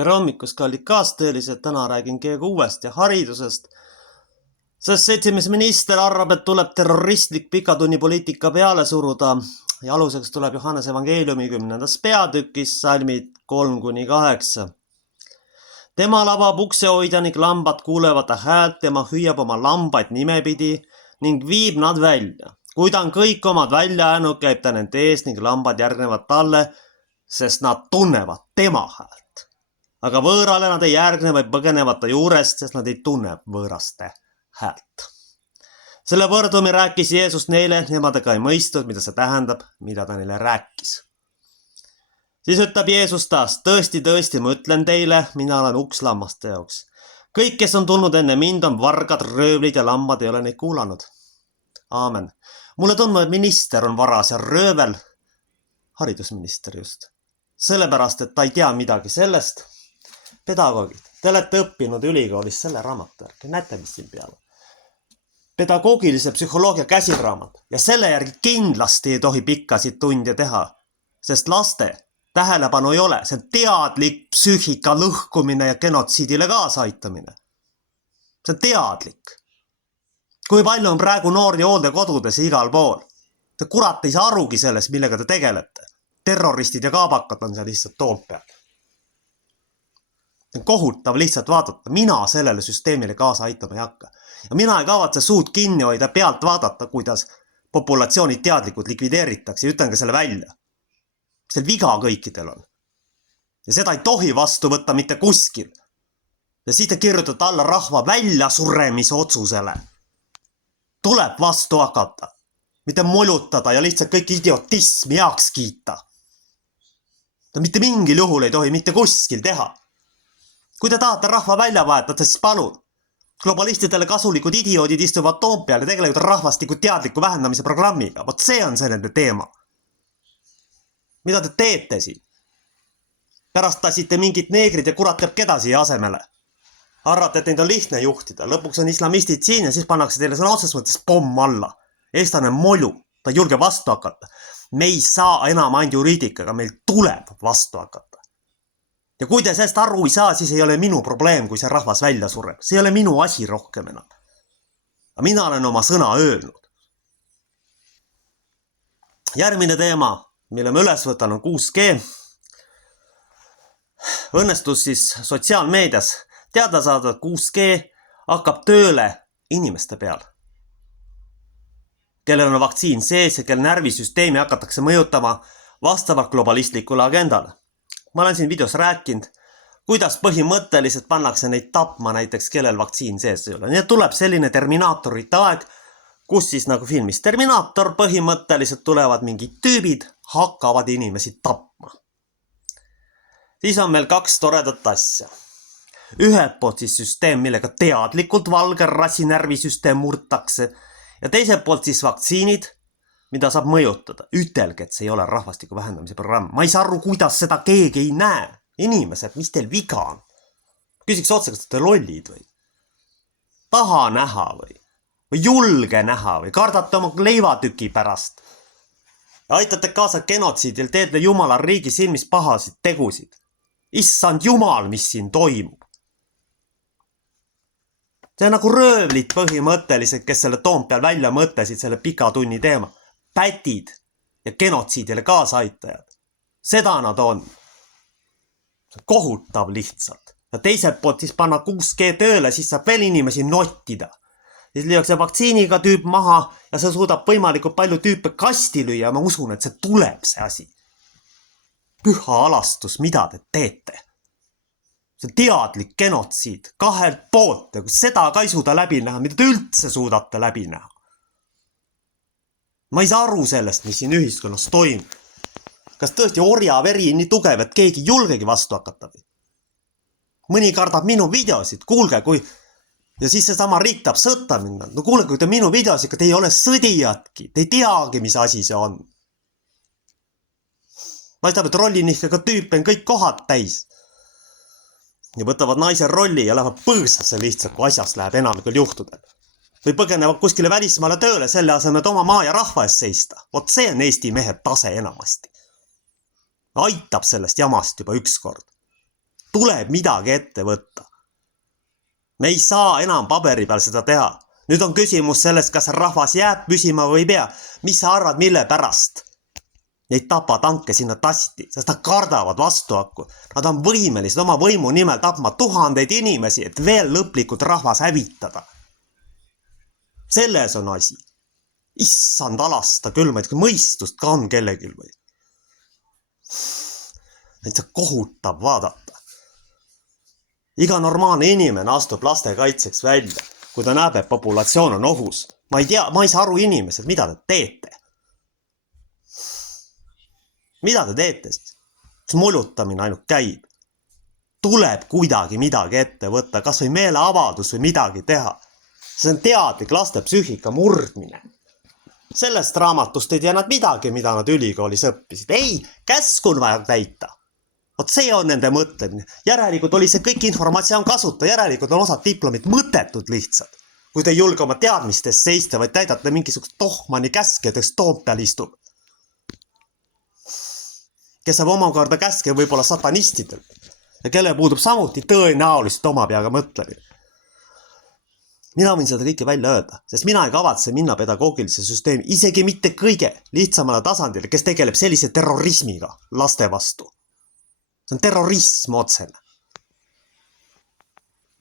Tere hommikust, kallid kaastöölised, täna räägin G6-st ja haridusest, sest seltsimees minister arvab, et tuleb terroristlik pikatunnipoliitika peale suruda ja aluseks tuleb Johannes evangeeliumi 10. peatükis salmid 3-8. Tema lavab uksehoidja ning lambad kuulevad ta häält, tema hüüab oma lambaid nimepidi ning viib nad välja. Kui ta on kõik omad välja jäänud, käib ta nende ees ning lambad järgnevad talle, sest nad tunnevad tema häält. Aga võõrale nad ei järgne või põgenevad ta juurest, sest nad ei tunne võõraste häält. Selle võrdumi rääkis Jeesus neile, nemad aga ei mõistnud, mida see tähendab, mida ta neile rääkis. Siis ütleb Jeesus taas, tõesti, ma ütlen teile, mina olen uks lammaste jaoks. Kõik, kes on tulnud enne mind, on vargad, röövlid ja lambad ei ole neid kuulanud. Aamen. Mulle tundub, et minister on varas ja röövel, haridusminister just. Sellepärast, et ta ei tea midagi sellest. Pedagoogid, te olete õppinud ülikoolis selle raamatu järgi, näete mis siin peale. Pedagoogilise psühholoogia käsiraamat ja selle järgi kindlasti ei tohi pikkasid tunde teha, sest laste tähelepanu ei ole, see on teadlik psüühika lõhkumine ja genotsiidile kaasaitamine. See on teadlik. Kui palju on praegu noori hooldekodudes ja igal pool? Te kurat ei saa arugi sellest, millega te tegelete. Terroristid ja kaabakad on seal lihtsalt Toompeal. See on kohutav lihtsalt vaadata. Mina sellele süsteemile kaasa aitama ei hakka. Ja mina ei kavatse suud kinni hoida pealt vaadata, kuidas populatsioonid teadlikult likvideeritakse ja ütlen ka selle välja. See viga kõikidel on. Ja seda ei tohi vastu võtta mitte kuskil. Ja siis te kirjutate alla rahva väljasuremise otsusele. Tuleb vastu hakata. Mitte molutada ja lihtsalt kõik idiotismi heaks kiita. Ta mitte mingil juhul ei tohi mitte kuskil teha. Kui te tahate rahva välja vahetada, siis palun. Globalistidele kasulikud idioodid istuvad Toompeal ja tegelevad rahvastiku teadliku vähendamise programmiga. Vot see on see nende teema. Mida te teete siin? Pärast tasite mingid neegrid ja kurat teab keda siia asemele. Arvate, et neid on lihtne juhtida. Lõpuks on islamistid siin ja siis pannakse teile sõna otses mõttes pomm alla. Eestlane on molju. Ta ei julge vastu hakata. Me ei saa enam ainult juriidikaga. Meil tuleb vastu hakata. Ja kui te sellest aru ei saa, siis ei ole minu probleem, kui see rahvas välja sureb. See ei ole minu asi rohkem enam. Aga mina olen oma sõna öelnud. Järgmine teema, mille ma üles võtan, on 6G. Õnnestus siis sotsiaalmeedias teada saada, et 6G hakkab tööle inimeste peal, kellel on vaktsiin sees ja kelle närvisüsteemi hakatakse mõjutama vastavalt globalistlikule agendale. Ma olen siin videos rääkinud, kuidas põhimõtteliselt pannakse neid tapma näiteks, kellel vaktsiin sees ei ole. Nii et tuleb selline terminaatorite aeg, kus siis nagu filmis Terminaator põhimõtteliselt tulevad mingid tüübid, hakkavad inimesi tapma. Siis on meil 2 toredat asja. Ühed poolt siis süsteem, millega teadlikult valge rassi närvisüsteem murtakse ja teiselt poolt siis vaktsiinid, mida saab mõjutada. Ütelge, et see ei ole rahvastiku vähendamise programm. Ma ei saa aru, kuidas seda keegi ei näe. Inimesed, mis teil viga on? Küsiks otse, kas te lollid või? Taha näha või? Või julge näha või? Kardate oma leivatüki pärast? Ja aitate kaasa genotsiidil, teedle Jumala riigi silmis pahasid tegusid. Issand Jumal, mis siin toimub? See on nagu röövlid põhimõtteliselt, kes selle Toompeal välja mõtlesid selle pika tunni teema. Pätid ja genotsiidile kaasaitajad. Seda nad on. See on kohutav lihtsalt. Ja teiselt poolt siis panna 6G tööle, siis saab veel inimesi nottida. Siis lüüakse vaktsiiniga tüüp maha ja see suudab võimalikult palju tüüpe kasti lüüa. Ma usun, et see tuleb see asi. Püha alastus, mida te teete? See on teadlik genotsiid 2 poolt ja kui seda ka ei suuda läbi näha, mida te üldse suudate läbi näha. Ma ei saa aru sellest, mis siin ühiskonnas toimub. Kas tõesti orja veri nii tugev, et keegi julgegi vastu hakata või? Mõni kardab minu videosid, kuulge, kui... Ja siis see sama riik tahab sõtta minna. No kuulge, kui te minu videosid, te ei ole sõdijatki. Te ei teagi, mis asi see on. Paistab, et rollinihkega tüüpe on kõik kohad täis. Ja võtavad naise rolli ja lähevad põõsasse lihtsalt, kui asjast läheb enamikul juhtudel. Või põgenevad kuskile välismaale tööle selle asemel, et oma maa ja rahva eest seista. Vot see on Eesti mehed tase enamasti. Aitab sellest jamast juba ükskord. Tuleb midagi ette võtta. Me ei saa enam paberi peal seda teha. Nüüd on küsimus sellest, kas rahvas jääb püsima või ei pea. Mis sa arvad, mille pärast? Neid tapatanke sinna tasti, sest nad kardavad vastuhakku. Nad on võimelised oma võimu nimel tapma tuhandeid inimesi, et veel lõplikult rahvas hävitada. Selles on asi. Issand alasta küll, ma ei tea, mõistust ka on kellegil või. Neid see kohutab vaadata. Iga normaalne inimene astub laste kaitseks välja, kui ta näeb, et populatsioon on ohus. Ma ei saa aru inimesed, mida te teete. Mida te teete siis? Kas molutamine ainult käib? Tuleb kuidagi midagi ette võtta, kas või meeleavaldus või midagi teha. See on teadlik laste psüühika murdmine. Sellest raamatust ei tea nad midagi, mida nad ülikoolis õppisid. Ei, käsku on vaja täita. Vot see on nende mõtlemine. Järelikult oli see kõik informatsioon kasuta. Järelikult on osad diplomid mõttetud lihtsalt. Kui te ei julge oma teadmistest seista, vaid täidate mingisugust tohmani käskedeks Toompeal istub. Kes saab omakorda käske võib-olla satanistidel. Ja kelle puudub samuti tõenäoliselt oma peaga mõtlemine. Mina võin seda kõike välja öelda, sest mina ei kavatse minna pedagoogilise süsteemi isegi mitte kõige lihtsamale tasandile, kes tegeleb sellise terrorismiga laste vastu. See on terrorism otsene.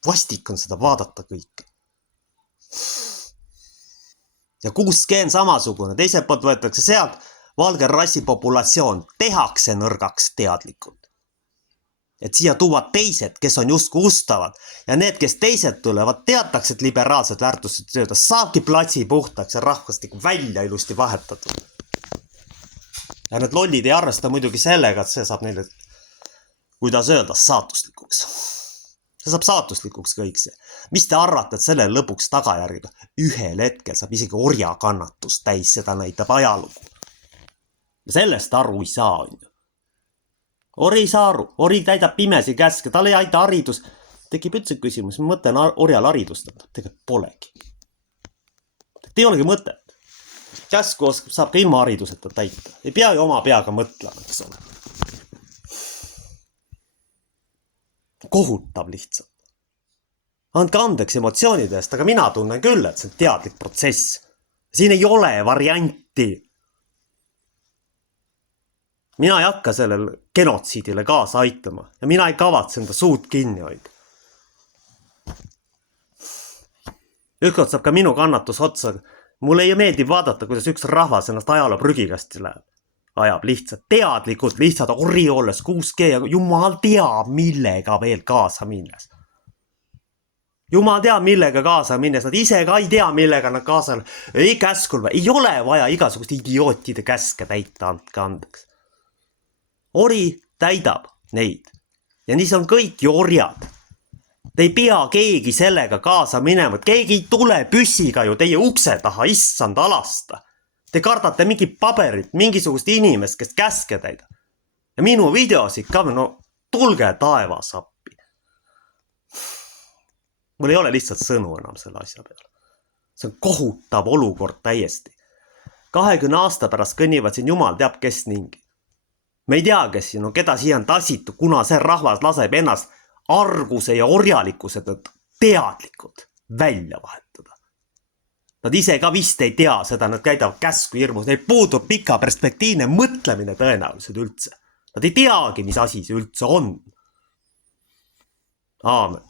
Vastik on seda vaadata kõike. Ja 6G on samasugune. Teiselt poolt võetakse sealt valge rassi populatsioon tehakse nõrgaks teadlikult. Et siia tuua teised, kes on justkui ustavad ja need, kes teised tulevad, teatakse, et liberaalsed väärtused tööda saabki platsi puhtaks ja rahvastik välja ilusti vahetatud. Ja need lollid ei arvesta muidugi sellega, et see saab neile, kuidas öelda, saatuslikuks. See saab saatuslikuks kõik see. Mis te arvate, et sellele lõpuks tagajärgida? Ühel hetkel saab isegi orja kannatus täis, seda näitab ajalugu. Ja sellest aru ei saa, on ju. Ori ei saa aru, ori täidab pimesi käske, tal ei aita haridus. Tekib üldse küsimus, ma mõtlen orjal haridustada. Tegelikult polegi. Ei olegi mõtet. Käsku saab ka ilma hariduseta täita. Ei pea ju oma peaga mõtlema, eks ole. Kohutab lihtsalt. Andke andeks emotsioonide eest, aga mina tunnen küll, et see on teadlik protsess. Siin ei ole varianti. Mina ei hakka sellel genotsiidile kaasa aitama ja mina ei kavatse enda suud kinni hoida. Ükskord saab ka minu kannatus otsa. Mulle ei meeldi vaadata, kuidas üks rahvas ennast ajaloo prügikasti läheb. Ajab lihtsalt teadlikult, lihtsalt ori olles 6G ja jumal teab, millega veel kaasa minnes. Jumal teab, millega kaasa minnes. Nad ise ka ei tea, millega nad kaasa ei käskul. Ei ole vaja igasugust idiootide käske täita, andke andeks. Ori täidab neid. Ja nii on kõik ju orjad. Te ei pea keegi sellega kaasa minema. Keegi ei tule püssiga ju teie ukse taha, issand alasta. Te kardate mingi paberit, mingisugust inimest, kes käske täidab. Ja minu videosid ka, no tulge taevas appi. Mul ei ole lihtsalt sõnu enam selle asja peale. See on kohutav olukord täiesti. 20 aasta pärast kõnnivad siin jumal teab kes ningi. Me ei tea, kes siin on, keda siia on tassitud, kuna see rahvas laseb ennast arguse ja orjalikkuse teadlikult välja vahetada. Nad ise ka vist ei tea seda, nad käidavad käsku hirmus, neil puudub pika perspektiivne mõtlemine tõenäoliselt üldse. Nad ei teagi, mis asi see üldse on. Aamen.